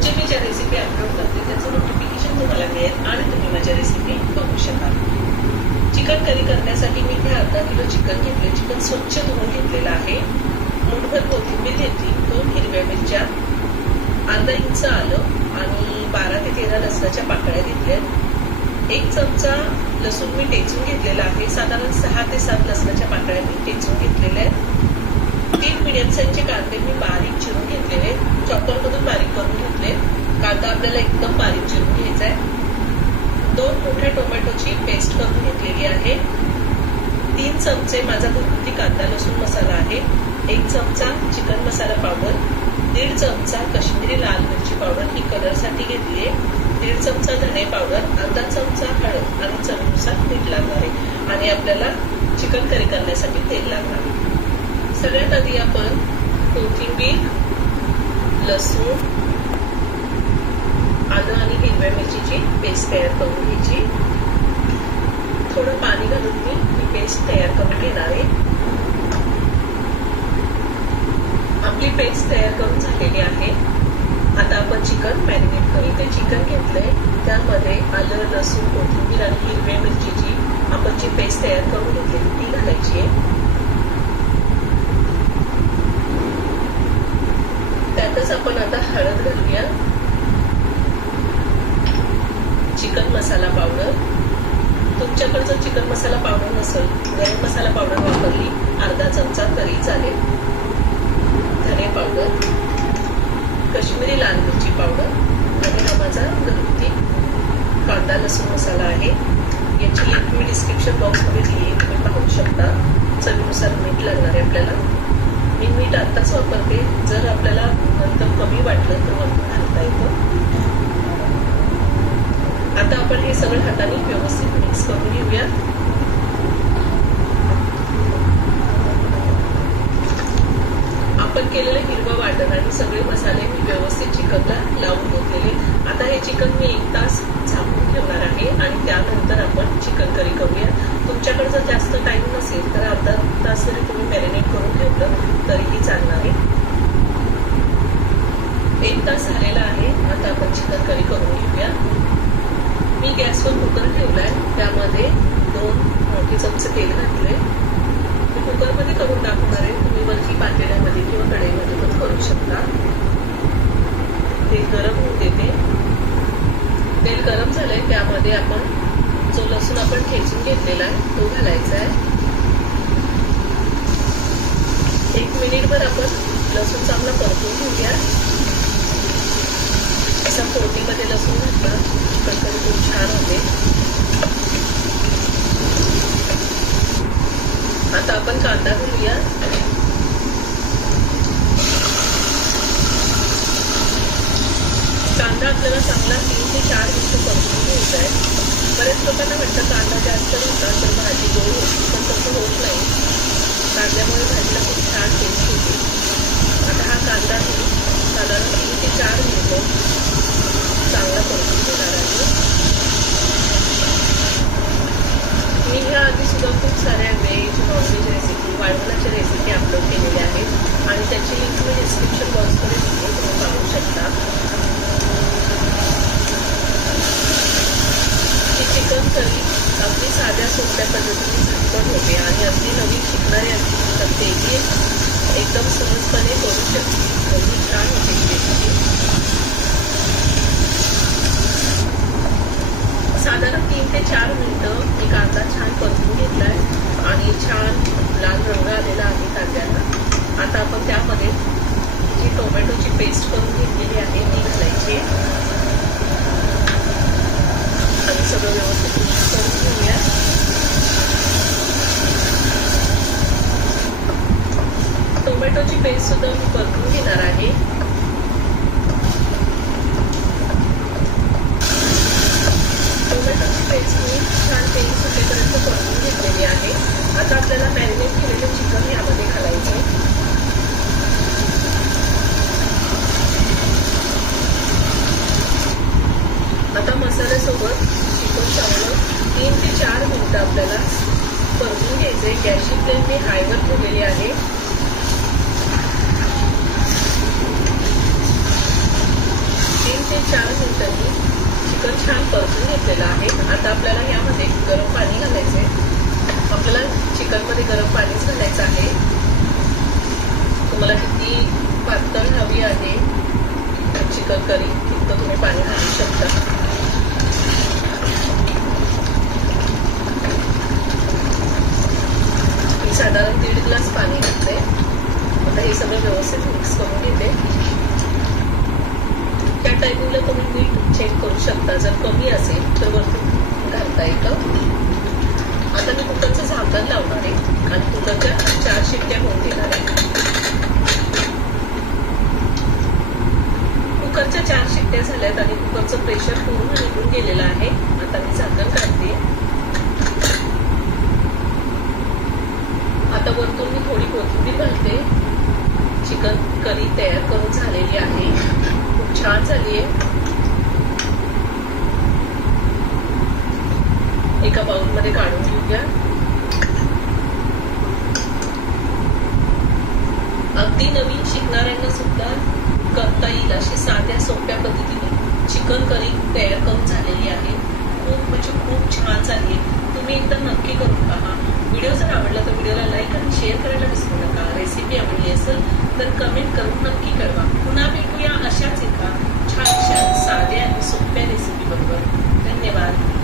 म्हणजे मी ज्या recipe upload करते त्याचं नोटिफिकेशन तुम्हाला मिळेल आणि तुम्ही माझ्या रेसिपी बघू शकाल. चिकन करी करण्यासाठी मी इथे अर्धा किलो चिकन घेतले. चिकन स्वच्छ धुवून घेतलेलं आहे. मुठभर कोथिंबीर घेतली, 2 हिरव्या मिरच्या, अर्धा इंच आलं आणि 12 ते 13 लसणाच्या पाकळ्या घेतल्या. 1 चमचा लसूण मी टेचून घेतलेला आहे. साधारण 6 ते 7 लसणाच्या पाकळ्या मी टेचून घेतलेल्या आहेत. 3 मीडियम साईजचे कांदे मी बारीक चिरून घेतलेले, चॉपरमधून बारीक करून घेतले. कांदा आपल्याला एकदम बारीक चिरून घ्यायचा आहे. 2 मोठ्या टोमॅटोची पेस्ट करून घेतलेली आहे. 3 चमचे माझा घरगुती कांदा लसूण मसाला आहे. 1 चमचा चिकन मसाला पावडर, 1.5 चमचा काश्मीरी लाल मिरची पावडर ही कलरसाठी घेतली आहे. 1.5 चमचा धणे पावडर, अर्धा चमचा हळद आणि चवीनुसार मीठ लागणार आहे. आणि आपल्याला चिकन करी करण्यासाठी तेल लागणार आहे. सगळ्यात आधी आपण कोथिंबीर, लसूण, आलं आणि हिरव्या मिरचीची पेस्ट तयार करून घ्यायची. थोडं पाणी घालून मी ही पेस्ट तयार करून घेणार आहे. आपली पेस्ट तयार करून झालेली आहे. आता आपण चिकन मॅरिनेट करू. ते चिकन घेतलंय, त्यामध्ये आलं, लसूण, कोथिंबीर आणि हिरव्या मिरचीची आपण जी पेस्ट तयार करून घेतली ती घालायची आहे. त्यातच आपण आता हळद घालूया, चिकन मसाला पावडर. तुमच्याकडे जर चिकन मसाला पावडर नसेल, गरम मसाला पावडर वापरली अर्धा चमचा तरी चालेल. धने पावडर, काश्मीरी लाल मिरची पावडर आणि हा माझा घरगुती कांदा लसूण मसाला आहे. याची लिंक मी डिस्क्रिप्शन बॉक्समध्ये दिली, तुम्ही पाहू शकता. चवीनुसार मीठ लागणार आहे आपल्याला. मी मीठ आत्ताच वापरते, जर आपल्याला नंतर कमी वाटलं तर वरून घालता येतं. आता आपण हे सगळं हाताने व्यवस्थित मिक्स करून घेऊया. आपण केलेलं हिरवं वाटण आणि सगळे मसाले मी व्यवस्थित चिकनला लावून घेतलेले. आता हे चिकन मी 1 तास झाकून ठेवणार आहे आणि त्यानंतर आपण चिकन करी करूया. तुमच्याकडे जर जास्त टाइम नसेल तर अर्धा तास जरी तुम्ही मॅरिनेट करून ठेवलं तरीही चालणार आहे. 1 तास झालेला आहे. आता आपण चिकन करी करून घेऊया. मी गॅसवर कुकर ठेवलाय, त्यामध्ये 2 मोठे चमचे तेल घातले. मी कुकरमध्ये करून टाकणार आहे, तुम्ही वरती पातेल्यामध्ये किंवा कढईमध्ये पण करू शकता. तेल गरम होऊ देते. तेल गरम झालंय, त्यामध्ये आपण जो लसूण आपण ठेचून घेतलेला आहे तो घालायचा आहे. 1 मिनिटभर आपण लसूण चांगला परतून घेऊया. असा फोडणीमध्ये लसूण घातला चिकन करी खूप छान होते. आता आपण कांदा घालूया. कांदा आपल्याला चांगला 3 ते 4 मिनिटं परतून घ्यायचा आहे. बरेच लोकांना वाटतं कांदा जास्त होता तर भाजी गोड होती, पण तसं होत नाही. कांद्यामुळे भाजीला खूप छान टेस्ट होती. आता हा कांदा मी साधारण 3 ते 4 मिनिटं चांगला परतून घेणार आहे. मी ह्या आधी सुद्धा खूप साऱ्या व्हेज नॉनव्हेज रेसिपी, वाळवणाच्या रेसिपी अपलोड केलेल्या आहेत आणि त्याची लिंक मी डिस्क्रिप्शन बॉक्समध्ये दिली, तुम्ही पाहू शकता. ही चिकन करी अगदी साध्या सोप्या पद्धतीने झटपट होते आणि अगदी नवीन शिकणारे असतील तर तेही एकदम सहजपणे करू शकते. अगदी छान होते ही रेसिपी. साधारण 3 ते 4 मिनिटं मी कांदा छान परतून घेतलाय आणि छान लाल रंग आलेला आहे कांद्याला. आता आपण त्यामध्ये जी टोमॅटोची पेस्ट करून घेतलेली आहे ती घालायची आणि सगळं व्यवस्थित मिक्स करून घेऊया. टोमॅटोची पेस्ट सुद्धा मी परतून घेणार आहे. टोमॅटोची पेस्ट मी छान तेल सुटेपर्यंत परतून घेतलेली आहे. आता आपल्याला मॅरिनेट केलेलं चिकन यामध्ये घालायचं. आता मसाल्यासोबत चिकन चांगलं 3 ते 4 मिनिटं आपल्याला परतून घ्यायचे. गॅसची फ्लेम मी हायवर ठेवलेली आहे. ते 4 मिनिटांनी चिकन छान परतून घेतलेलं आहे. आता आपल्याला यामध्ये गरम पाणी घालायचंय. आपल्याला चिकन मध्ये गरम पाणीच घालायचं आहे. तुम्हाला किती पातळ हवी आहे चिकन करी तितकं तुम्ही पाणी घालू शकता. मी साधारण 1.5 ग्लास पाणी घातले. आता हे सगळं व्यवस्थित मिक्स करून घेते. त्या टायमिंगला तुम्ही मीठ चेक करू शकता. जर कमी असेल तर वरतून घालता येतं. आता मी कुकरचं झाकण लावणार आहे आणि कुकरच्या 4 शिट्ट्या होऊन देणार आहे. कुकरच्या 4 शिट्ट्या झाल्यात आणि कुकरचं प्रेशर पूर्ण निघून गेलेलं आहे. आता मी झाकण काढते. आता वरतून मी थोडी कोथिंबीर घालते. चिकन करी तयार करून झालेली आहे. खूप छान झाली आहे. एका बाउल मध्ये काढून घेऊया. अगदी नवीन शिकणाऱ्यांना सुद्धा करता येईल अशी साध्या सोप्या पद्धतीने चिकन करी तयार करून झालेली आहे. खूप छान झाली आहे. तुम्ही एकदा नक्की करून पहा. व्हिडिओ जर आवडला तर व्हिडिओला लाईक आणि शेअर करायला विसरू नका. रेसिपी आवडली असेल तर कमेंट करून नक्की कळवा. पुन्हा भेटूया अशाच एका छान साध्या आणि सोप्या रेसिपी बरोबर. धन्यवाद.